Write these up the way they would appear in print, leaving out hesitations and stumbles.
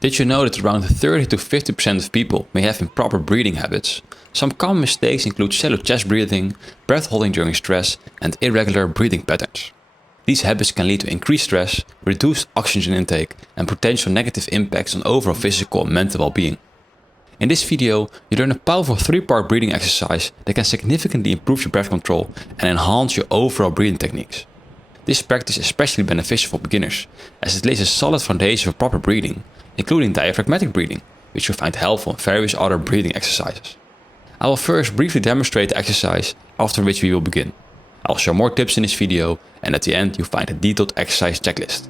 Did you know that around 30 to 50% of people may have improper breathing habits? Some common mistakes include shallow chest breathing, breath holding during stress, and irregular breathing patterns. These habits can lead to increased stress, reduced oxygen intake, and potential negative impacts on overall physical and mental well-being. In this video, you learn a powerful 3-part breathing exercise that can significantly improve your breath control and enhance your overall breathing techniques. This practice is especially beneficial for beginners, as it lays a solid foundation for proper breathing, including diaphragmatic breathing, which you'll find helpful in various other breathing exercises. I will first briefly demonstrate the exercise, after which we will begin. I'll share more tips in this video, and at the end you'll find a detailed exercise checklist.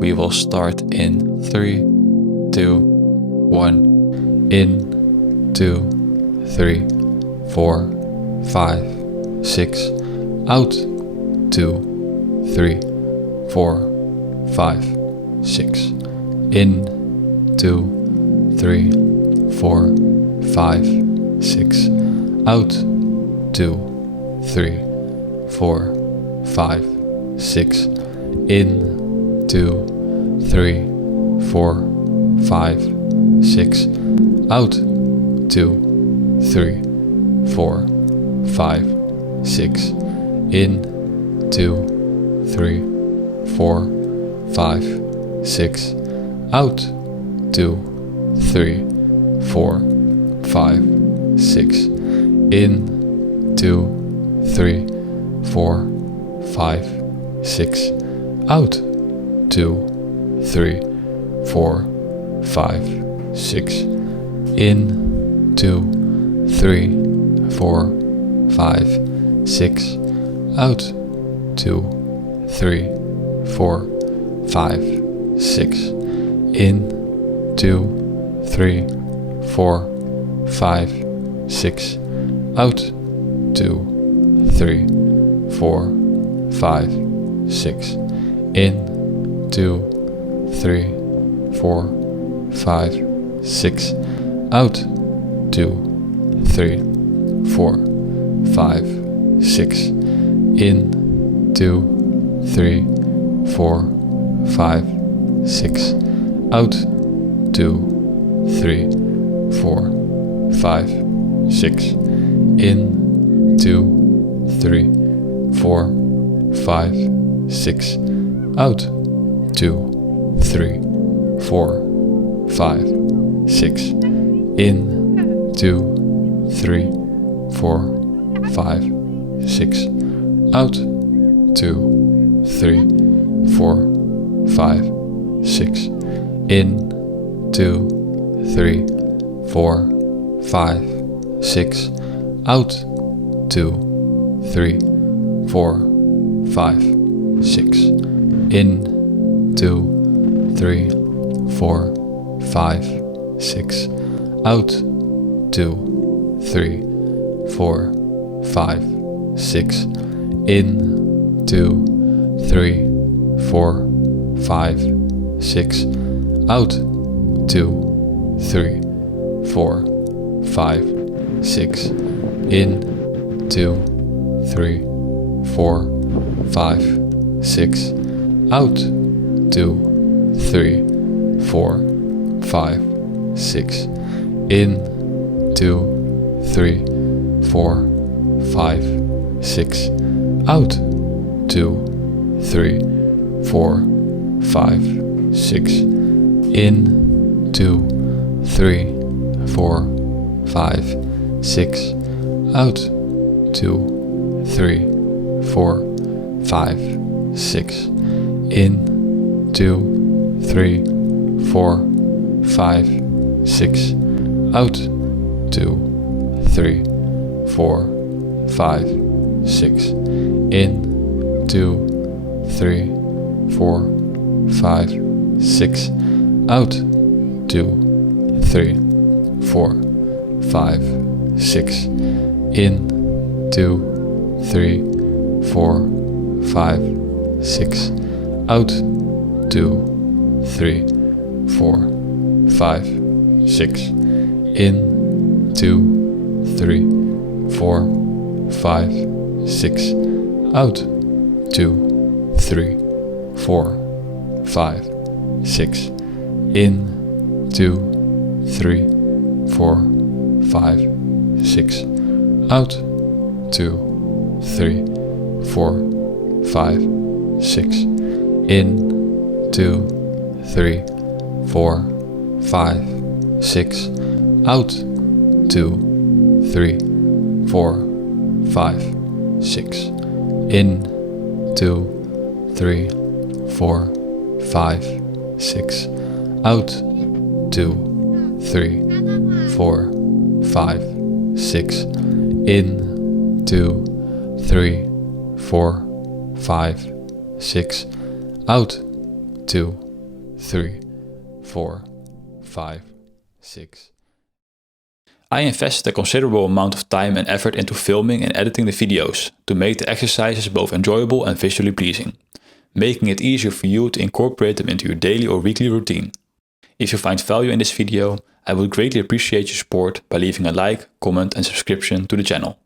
We will start in 3, 2, 1. In, 2, 3, 4, 5, 6. Out, 2, 3, 4, 5, 6. In, 2, 3, 4, 5, 6. Out, 2, 3, 4, 5, 6. In, 2, 3, 4, 5, 6. Out, 2, 3, 4, 5, 6. In, 2, 3, 4, 5, 6. Out, 2, 3, 4, 5, 6. In, 2, 3, 4, 5, 6. Out, 2, 3, 4, 5, 6. In, 2, 3, 4, 5, 6. Out, 2, 3, 4, 5, 6. In, 2, 3, 4, 5, 6. Out, 2, 3, 4, 5, 6. In, 2, 3, 4, 5, 6. Out, 2, 3, 4, 5, 6. In, 2, 3, 4, 5, 6. Out, 2, 3, 4, 5, 6. In, 2, 3, 4, 5, 6. Out, 2, 3, 4, 5, 6. In, 2, 3, 4, 5, 6. Out, 2, 3, 4, 5, 6. In, 2, 3, 4, 5, 6. Out, 2, 3, 4, 5, 6. In, 2, 3, 4, 5, 6. Out, 2, 3, 4, 5, 6. In, 2, 3, 4, 5, 6. Out, 2, 3, 4, 5, 6. In, 2, 3, 4, 5, 6. Out, 2, 3, 4, 5, 6. In, 2, 3, 4, 5, 6. Out, 2, 3, 4, 5, 6. In, 2, 3, 4, 5, 6. Out, 2, 3, 4, 5, 6. In, 2, 3, 4, 5, 6. Out, 2, 3, 4, 5, 6. In, 2, 3, 4, 5, 6. Out, 2, 3, 4, 5, 6. In, 2, 3, 4, 5, 6. Out, 2, 3, 4, 5, 6. In, 2, 3, 4, 5, 6. Out, 2, 3, 4, 5, 6. In, 2, 3, 4, 5, 6. Out, 2, 3, 4, 5, 6. In, 2, 3, 4, 5, 6. Out, 2, 3, 4, 5, 6. In, 2, 3, 4, 5, 6. Out, 2, 3, 4, 5, 6. In, 2, 3, 4, 5, 6. Out, 2, 3, 4, 5, 6. I invested a considerable amount of time and effort into filming and editing the videos to make the exercises both enjoyable and visually pleasing, making it easier for you to incorporate them into your daily or weekly routine. If you find value in this video, I would greatly appreciate your support by leaving a like, comment and subscription to the channel.